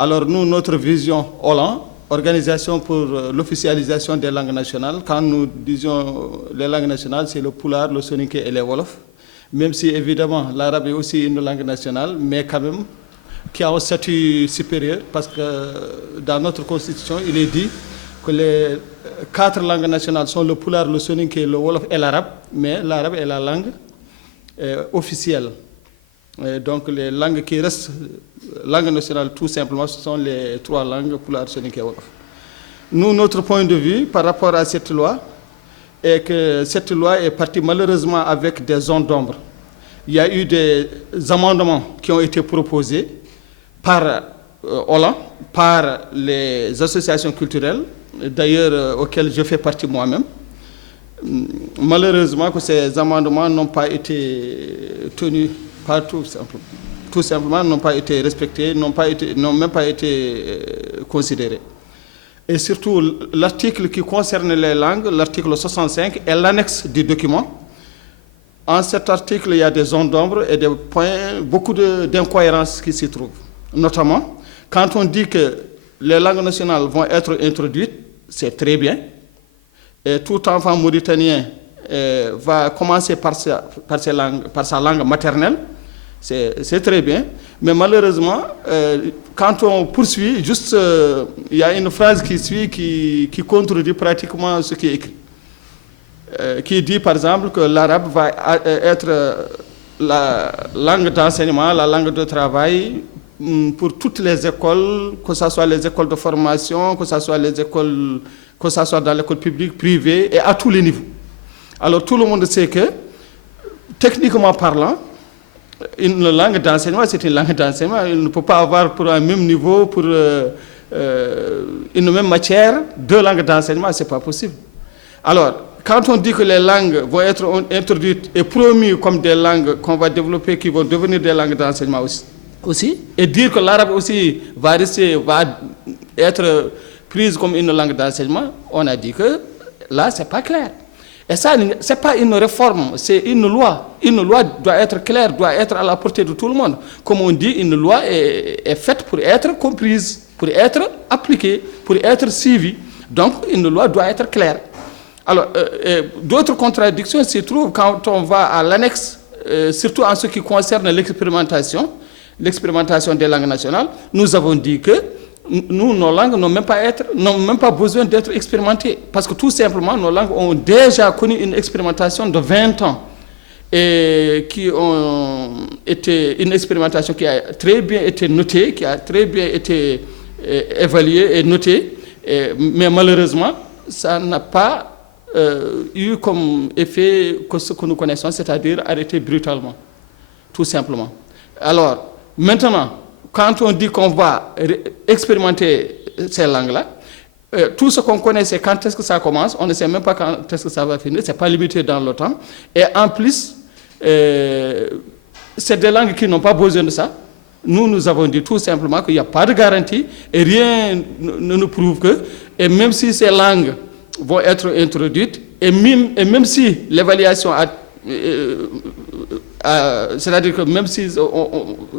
Alors nous, notre vision Hollande, Organisation pour l'officialisation des langues nationales, quand nous disons les langues nationales, c'est le Pulaar, le Soninké et les Wolof, même si évidemment l'arabe est aussi une langue nationale, mais quand même qui a un statut supérieur, parce que dans notre constitution, il est dit que les 4 langues nationales sont le Pulaar, le Soninké, le Wolof et l'arabe, mais l'arabe est la langue officielle. Et donc les langues qui restent, langue nationale tout simplement, ce sont les 3 langues, Pulaar, Soninké et Wolof. Nous, notre point de vue par rapport à cette loi est que cette loi est partie malheureusement avec des zones d'ombre. Il y a eu des amendements qui ont été proposés par Hollande, par les associations culturelles, d'ailleurs auxquelles je fais partie moi-même. Malheureusement que ces amendements n'ont pas été tenus, pas tout simplement n'ont pas été respectés, n'ont même pas été considérés. Et surtout l'article qui concerne les langues, l'article 65, est l'annexe du document. En cet article, il y a des zones d'ombre et des points, beaucoup d'incohérences qui s'y trouvent. Notamment, quand on dit que les langues nationales vont être introduites, c'est très bien. Et tout enfant mauritanien va commencer par sa langue maternelle, c'est très bien. Mais malheureusement, quand on poursuit, juste il y a une phrase qui suit qui contredit pratiquement ce qui est écrit. Qui dit par exemple que l'arabe va être la langue d'enseignement, la langue de travail pour toutes les écoles, que ce soit les écoles de formation, que ce soit dans l'école publique, privée, et à tous les niveaux. Alors tout le monde sait que, techniquement parlant, une langue d'enseignement, c'est une langue d'enseignement. Il ne peut pas avoir pour un même niveau, pour une même matière, 2 langues d'enseignement, ce n'est pas possible. Alors, quand on dit que les langues vont être introduites et promues comme des langues qu'on va développer, qui vont devenir des langues d'enseignement aussi, et dire que l'arabe aussi va être prise comme une langue d'enseignement, on a dit que là, ce n'est pas clair. Et ça, ce n'est pas une réforme, c'est une loi. Une loi doit être claire, doit être à la portée de tout le monde. Comme on dit, une loi est faite pour être comprise, pour être appliquée, pour être suivie. Donc, une loi doit être claire. Alors, d'autres contradictions s'y trouvent quand on va à l'annexe, surtout en ce qui concerne l'expérimentation des langues nationales. Nous avons dit que nos langues n'ont même pas besoin d'être expérimentées. Parce que tout simplement, nos langues ont déjà connu une expérimentation de 20 ans. Et qui ont été une expérimentation qui a très bien été notée, qui a très bien été évaluée et notée. Mais malheureusement, ça n'a pas eu comme effet que ce que nous connaissons, c'est-à-dire arrêter brutalement, tout simplement. Alors, maintenant, quand on dit qu'on va expérimenter ces langues-là, tout ce qu'on connaît, c'est quand est-ce que ça commence, on ne sait même pas quand est-ce que ça va finir, ce n'est pas limité dans le temps. Et en plus, c'est des langues qui n'ont pas besoin de ça. Nous avons dit tout simplement qu'il n'y a pas de garantie et rien ne nous prouve que, et même si ces langues vont être introduites, et même si l'évaluation c'est-à-dire que même si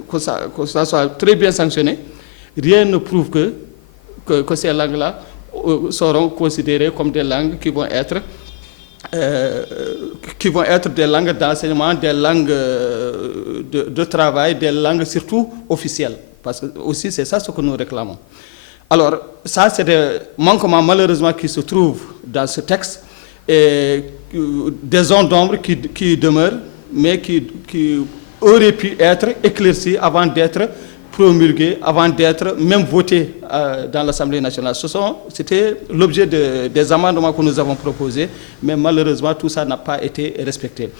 que ça soit très bien sanctionné, rien ne prouve que ces langues-là seront considérées comme des langues qui vont être des langues d'enseignement, des langues de travail, des langues surtout officielles. Parce que aussi c'est ça ce que nous réclamons. Alors ça c'est des manquements malheureusement qui se trouvent dans ce texte, et des zones d'ombre qui demeurent, mais qui auraient pu être éclaircies avant d'être promulguées, avant d'être même votées dans l'Assemblée nationale. C'était l'objet des amendements que nous avons proposés, mais malheureusement tout ça n'a pas été respecté.